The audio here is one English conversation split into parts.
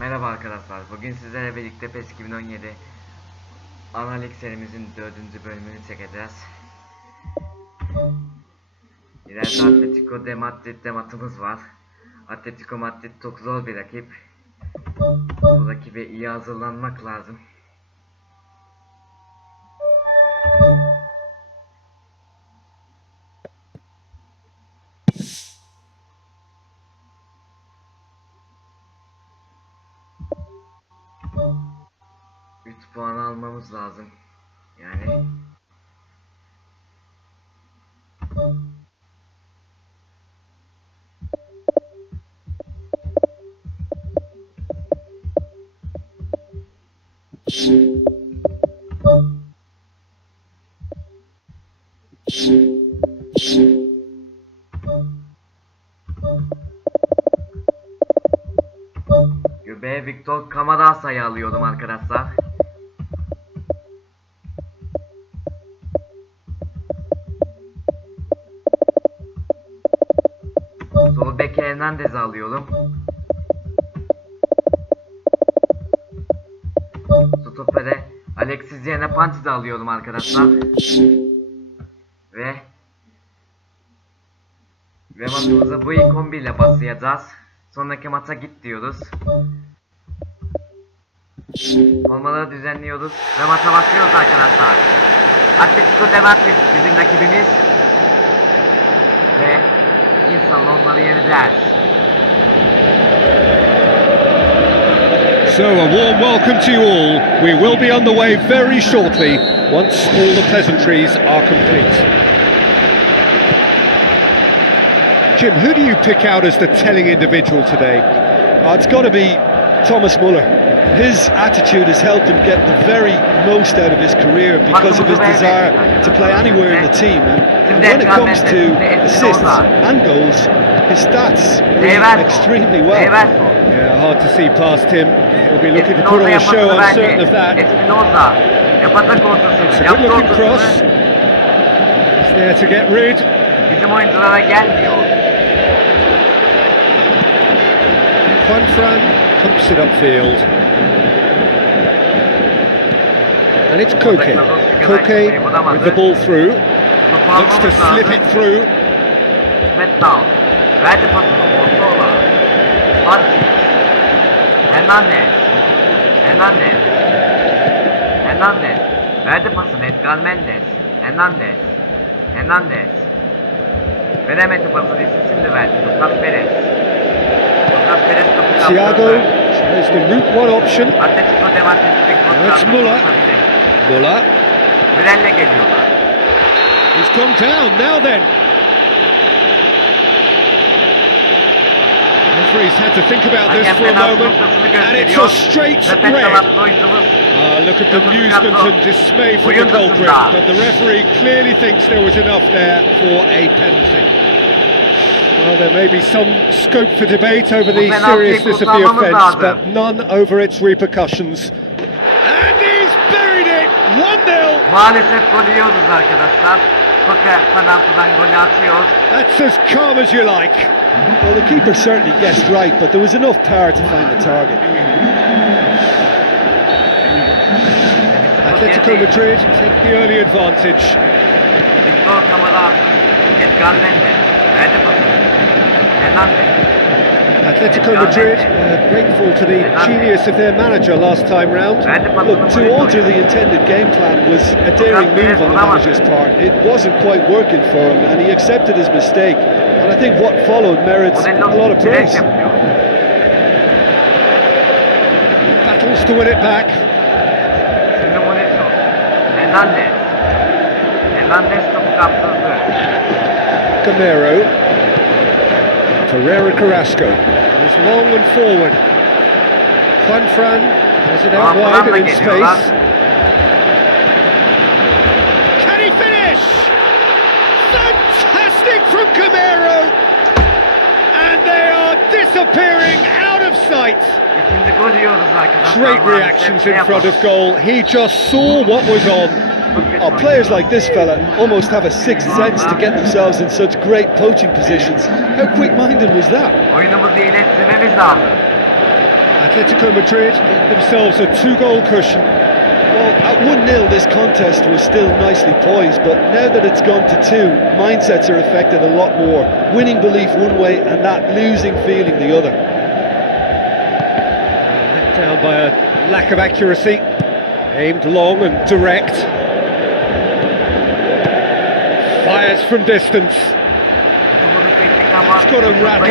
Merhaba arkadaşlar. Bugün sizlerle birlikte PES 2017 Analig serimizin 4. bölümünü çekeceğiz. İleride Atletico de Madrid tematımız var. Atletico Madrid çok zor bir rakip. Bu rakibe iyi hazırlanmak lazım. Üç puan almamız lazım. Yani göbeğe Victor Camarasa'yı alıyordum arkadaşlar. Sol beke Hernandez'i alıyorum. Stopper'e Alexis yerine Panti'de alıyorum arkadaşlar. Ve maçımıza bu ilk 11 ile başlayacağız. Sonraki maça git diyoruz. Formaları düzenliyoruz ve maça başlıyoruz arkadaşlar. Atletico de Madrid bizim rakibimiz. Ve İnşallah onları yeneceğiz. So a warm welcome to you all. We will be underway very shortly once all the pleasantries are complete. Jim, who do you pick out as the telling individual today? It's got to be Thomas Muller. His attitude has helped him get the very most out of his career because of his desire to play anywhere in the team. And when it comes to assists and goals, his stats read extremely well. Yeah, hard to see past him. He'll be looking to put on a show, I'm certain of that. It's a good looking cross. He's there to get rid. Bizim oyunculara gelmiyor. Juanfran pumps it upfield. And it's Koke. Koke with the ball through. Looks to slip it through. Metal. Verdi pasını orta olarak. Panti. Hernandez. Verdi pasını Edgar Mendes. Hernandez. Veremedi pasını şimdi verdi. Lucas Perez topu Thiago tries the route one option. Atletico de Madrid. That's Muller. Müren'le geliyorlar. He's come down now then. Referee's had to think about this for a moment, and it's a straight red. Look at the amusement and dismay from the culprit, but the referee clearly thinks there was enough there for a penalty. Well, there may be some scope for debate over the seriousness of the offence, but none over its repercussions. And he's buried it, 1-0. Maalesef gol yiyoruz arkadaşlar. Fakat penaltıdan golü atıyor. That's as calm as you like. Well, the keeper certainly guessed right, but there was enough power to find the target. Atletico Madrid take the early advantage. Victor Camarasa, Edgar Mendes, verdi pasını. Hernandez. Atletico Madrid grateful to the genius of their manager last time round. Look, to alter the intended game plan was a daring move on the manager's part. It wasn't quite working for him, and he accepted his mistake. And I think what followed merits a lot of praise. Battles to win it back. Hernandez topu kaptırdı. Gamero. Ferreira Carrasco. Goes long and forward. Juanfran has it out wide and in space. Can he finish? Fantastic from Gamero! And they are disappearing out of sight. İkinci gol yiyoruz arkadaşlar. Great reactions in front of goal. He just saw what was on. Players like this fella almost have a sixth sense to get themselves in such great poaching positions. How quick-minded was that? Oyunumuzu iyileştirmemiz lazım. Atletico Madrid get themselves a 2-goal cushion. Well, at 1-0 this contest was still nicely poised, but now that it's gone to 2, mindsets are affected a lot more. Winning belief one way and that losing feeling the other. Let down by a lack of accuracy. Aimed long and direct. Fires from distance. It's got a rattle.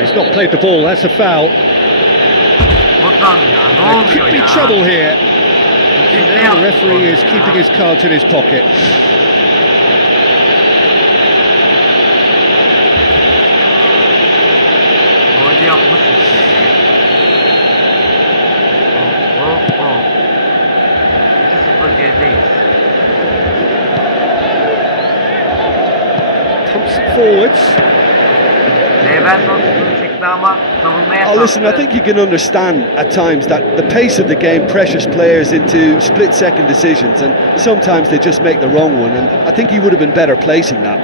He's not played the ball, that's a foul. There could be trouble here. Now the referee is keeping his cards in his pocket. Pumps it forwards. Oh, listen, I think you can understand at times that the pace of the game pressures players into split-second decisions, and sometimes they just make the wrong one, and I think he would have been better placing that.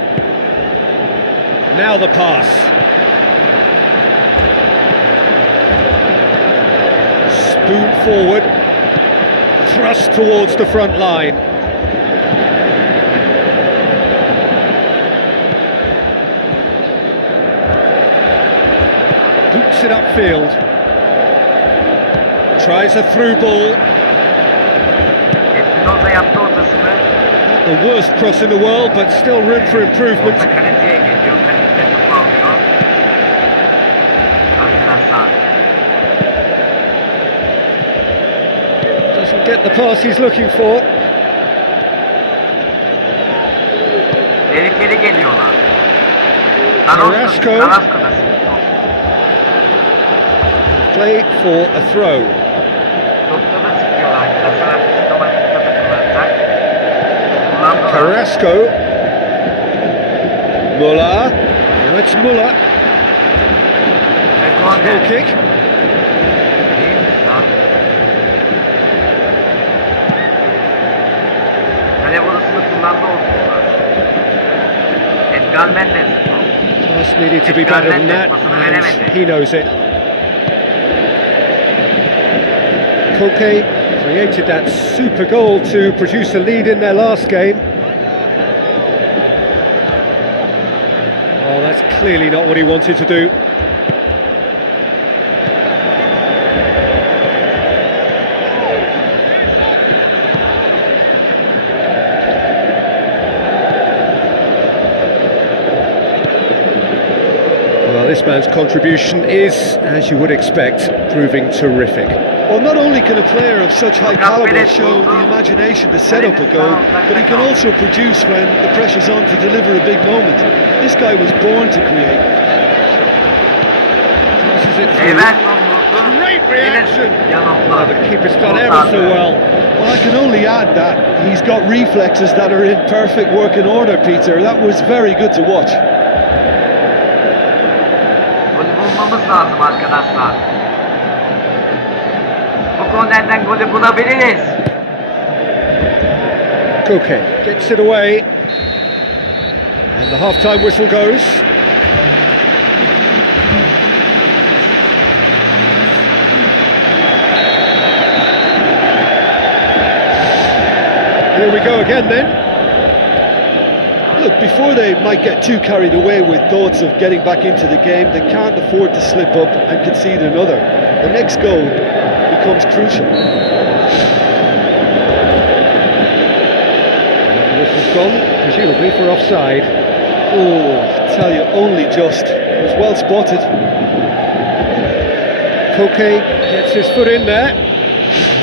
Now the pass. Spoon forward. Thrust towards the front line. Boots it upfield. Tries a through ball. Not the worst cross in the world, but still room for improvement. Doesn't get the pass he's looking for. Carrasco. Play for a throw. Carrasco. Muller. Now it's Muller. Goal kick. Pass needed to be better than that, and he knows it. Koke created that super goal to produce a lead in their last game. Oh, that's clearly not what he wanted to do. Well, this man's contribution is, as you would expect, proving terrific. Well, not only can a player of such high calibre show the imagination to set up a goal, but he can also produce when the pressure's on to deliver a big moment. This guy was born to create. Passes it through. Great reaction! Oh, the keeper's done ever so well. Well, I can only add that he's got reflexes that are in perfect working order, Peter. That was very good to watch. Koke gets it away, and the half-time whistle goes. Here we go again then. Look, before they might get too carried away with thoughts of getting back into the game, they can't afford to slip up and concede another. The next goal becomes crucial. This has gone, presumably for offside. Oh, I tell you, only just. It was well spotted. Koke gets his foot in there.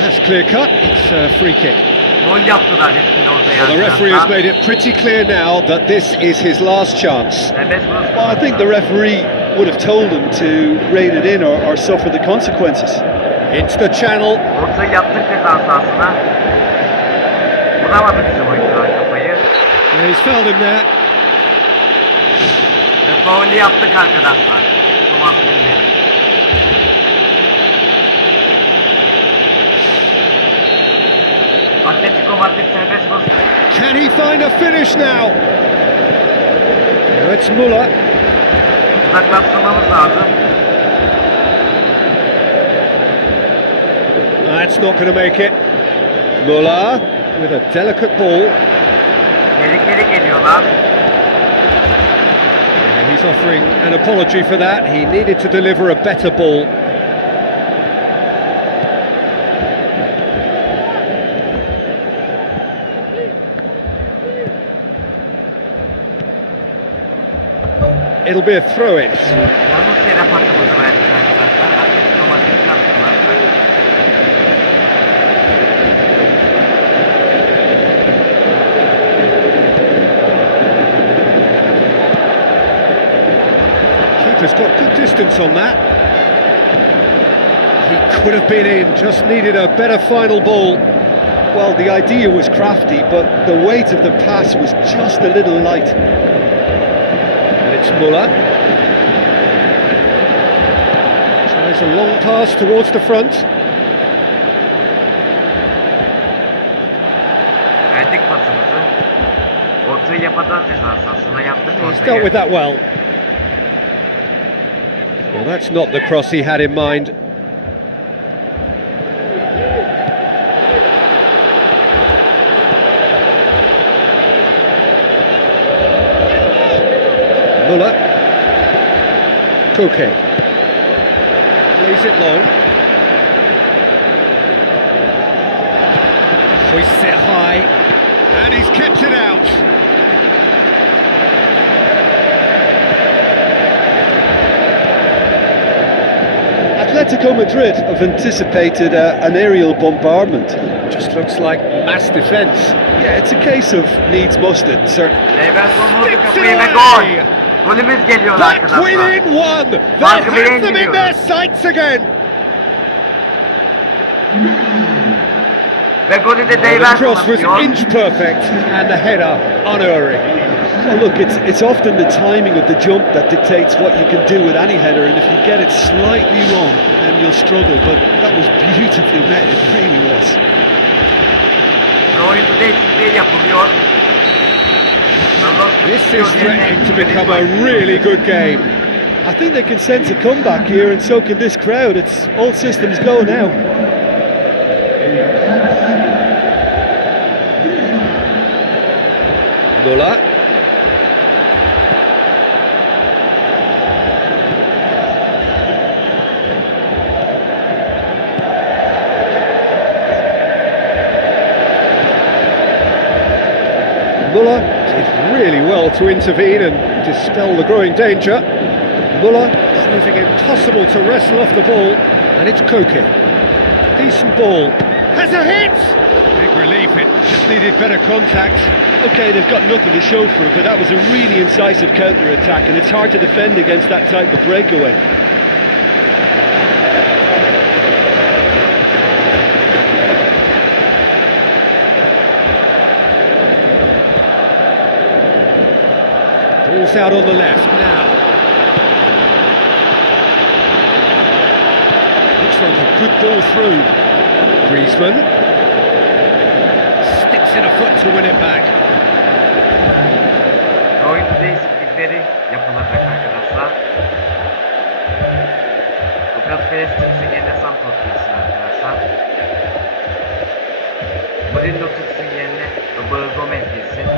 That's clear cut. It's a free kick. Well, the referee has made it pretty clear now that this is his last chance. Well, I think the referee would have told him to rate it in or suffer the consequences. Into the channel. Yeah, he's fouled him there. Atletico Atletico Madrid serbest vuruş. Can he find a finish now? It's Muller. Uzaklaştırmamız lazım. That's not going to make it. Muller with a delicate ball. Tehlikeli geliyorlar. And he's offering an apology for that. He needed to deliver a better ball. It'll be a throw-in. Yalnız yere pasımızı verdik arkadaşlar. Atletico Madrid yaptılar. Keeper's got good distance on that. He could have been in, just needed a better final ball. Well, the idea was crafty, but the weight of the pass was just a little light. And it's Muller. Tries a long pass towards the front. Verdik pasımızı. Ortayı yapacağız ceza sahasına yaptık He's ortayı. dealt with that well. Well, that's not the cross he had in mind. Muller. Koke. Plays it long. Hoists it high. And he's kept it out. Atletico Madrid have anticipated an aerial bombardment. Just looks like mass defence. Yeah, it's a case of needs mustard, certainly. Leverkusen vurdu kapıyı ve gol. Golümüz geliyor Back arkadaşlar. within one. They Farkı bire have them in indiriyoruz. their sights again. Ve golü de The Leverkusen cross was atıyor. inch perfect and the header unerring. Well, look, it's often the timing of the jump that dictates what you can do with any header, and if you get it slightly wrong, then you'll struggle. But that was beautifully met, it really was. Ve oyuncu değişikliği yapılıyor. This is threatening to become a really good game. I think they can sense a comeback here, and so can this crowd. It's all systems go now. Muller. Muller did really well to intervene and dispel the growing danger. Muller proving impossible to wrestle off the ball, and it's Koke. Decent ball. Has a hit! Big relief, it just needed better contact. Okay, they've got nothing to show for it, but that was a really incisive counter-attack, and it's hard to defend against that type of breakaway. Ball's out on the left now. Looks like a good ball through. Griezmann sticks in a foot to win it back. Oyuncu değişiklikleri yapılacak arkadaşlar. Lucas Perez çıksın yerine Santos girsin arkadaşlar. Murillo çıksın yerine Roberto Gomez girsin.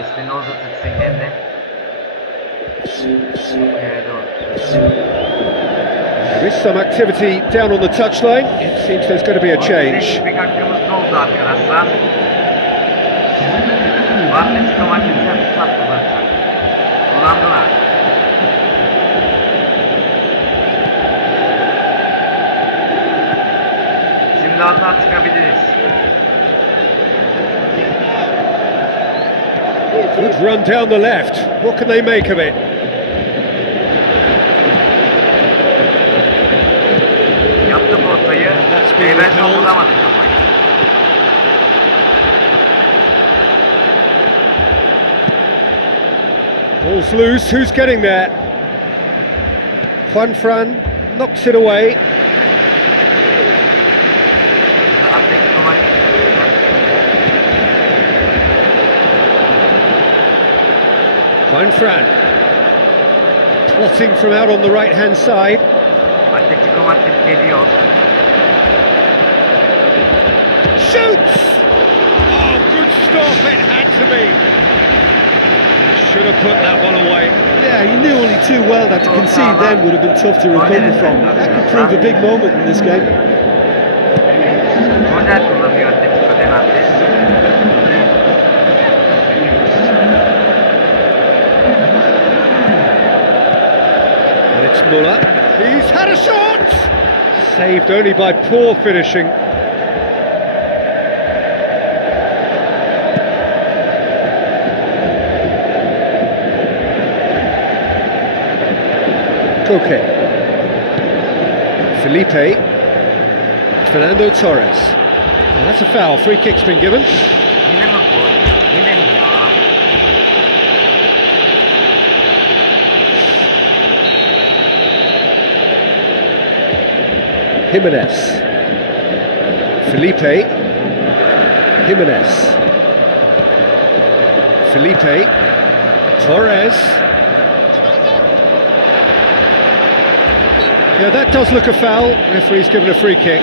Espinoza çıksın yerine. Evet doğru. There is some activity down on the touchline. It seems there's going to be a change. Değişiklik hakkımız oldu arkadaşlar. Atletico Madrid sert kullanacak. Kullandılar. Şimdi hata çıkabiliriz. Good run down the left. What can they make of it? Yaptık ortayı. That's been Ben repelled. savunamadım kafayı. Ball's loose. Who's getting there? Fran knocks it away. Atletico Madrid Fran. Plotting from out on the right hand side. Atletico Madrid geliyor. Shoots! Oh, good stop, it had to be. He should have put that one away. Yeah, he knew only too well that to concede then would have been tough to recover from. That could prove a big moment in this game. Korner kullanıyor Atletico de Madrid. And it's Muller. He's had a shot! Saved only by poor finishing. Koke. Felipe. Fernando Torres. Oh, that's a foul. Free kick's been given. Yine mi bu? Yine mi ya? Jimenez. Felipe. Jimenez. Felipe. Torres. Yeah, that does look a foul. Referee's given a free kick.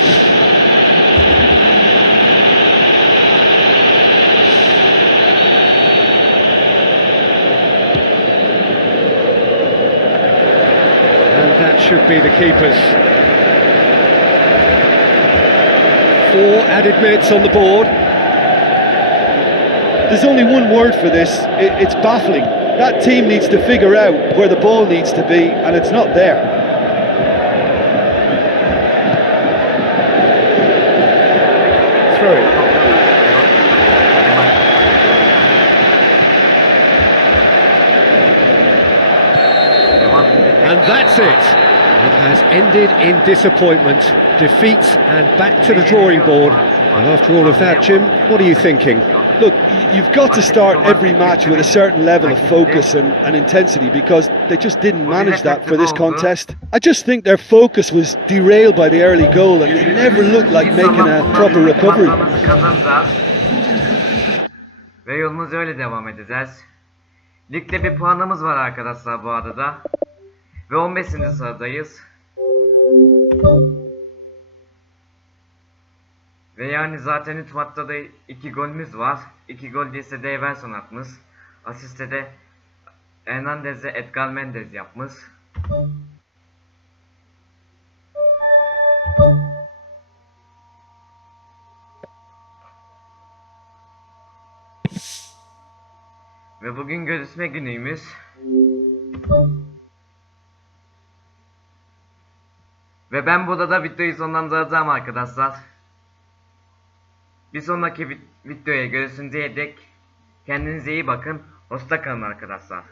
And that should be the keeper's. 4 added minutes on the board. There's only one word for this, it's baffling. That team needs to figure out where the ball needs to be, and it's not there. Through. And that's it. It has ended in disappointment, defeat, and back to the drawing board. And after all of that, Jim, what are you thinking? Look, you've got to start every match with a certain level of focus and intensity, because they just didn't manage that for this contest. I just think their focus was derailed by the early goal, and they never looked like making a proper recovery. Kazanacağız. Ve yolumuza öyle devam edeceğiz. Ligde bir puanımız var arkadaşlar bu arada. Ve 15. sıradayız. Ve yani zaten 3 maçta da 2 golümüz var. 2 gol ise Daverson atmış. Asiste de Hernandez'e Edgar Mendez yapmış. Ve bugün görüşme günüymüş. Ve ben burada da videoyu sonlandıracağım arkadaşlar. Bir sonraki videoya görüşünceye dek kendinize iyi bakın. Hoşça kalın arkadaşlar.